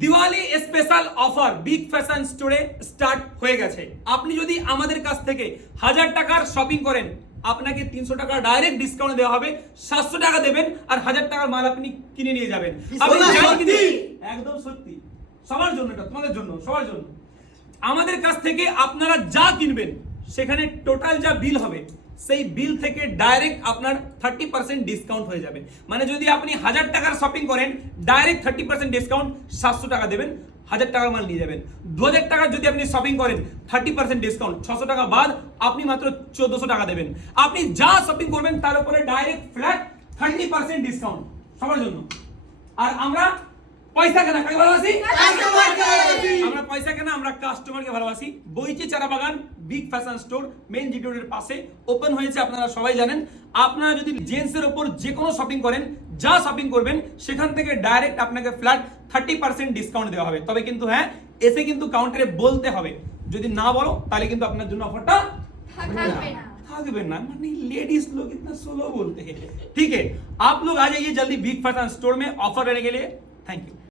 Diwali special offer big fashion স্টোরে start হয়ে গেছে। আপনি যদি আমাদের কাছ থেকে 1000 টাকার শপিং করেন, আপনাকে 300 টাকা ডাইরেক্ট ডিসকাউন্ট দেওয়া হবে, 700 টাকা দেবেন আর 1000 টাকার মাল আপনি কিনে নিয়ে যাবেন। আপনি জানেন কি? একদম সত্যি, সবার জন্য, এটা তোমাদের জন্য, সবার জন্য। আমাদের কাছ থেকে আপনারা যা কিনবেন সেখানে টোটাল যা বিল হবে সেই বিল থেকে ডাইরেক্ট আপনার 30% ডিসকাউন্ট হয়ে যাবে। মানে যদি আপনি 1000 টাকার শপিং করেন, ডাইরেক্ট 30% ডিসকাউন্ট, 700 টাকা দেবেন, 1000 টাকার মাল নিয়ে যাবেন। 2000 টাকার যদি আপনি শপিং করেন, 30% ডিসকাউন্ট, 600 টাকা বাদ আপনি মাত্র 1400 টাকা দেবেন। আপনি যা শপিং করবেন তার উপরে ডাইরেক্ট ফ্ল্যাট 30% ডিসকাউন্ট সবার জন্য। আর আমরা পয়সা কেনা কাকে ভালোবাসি? আমরা পয়সা কেনা, আমরা কাস্টমারকে ভালোবাসি। বইচি চারা বাগান big fashion store main GT রোডের পাশে ওপেন হয়েছে, আপনারা সবাই জানেন। আপনারা যদি জেন্টসের উপর যে কোনো শপিং করেন, যা শপিং করবেন সেখান থেকে ডাইরেক্ট আপনাকে ফ্ল্যাট 30% ডিসকাউন্ট দেওয়া হবে। তবে কিন্তু হ্যাঁ, এসে কিন্তু কাউন্টারে বলতে হবে, যদি না বলো তাহলে কিন্তু আপনার জন্য অফারটা থাকবে ना। মানে लेडीज लोग इतना स्लो बोलते हैं। ठीक है, आप लोग आ जाइए जल्दी बिग फैशन स्टोर में ऑफर लेने के लिए। Thank you.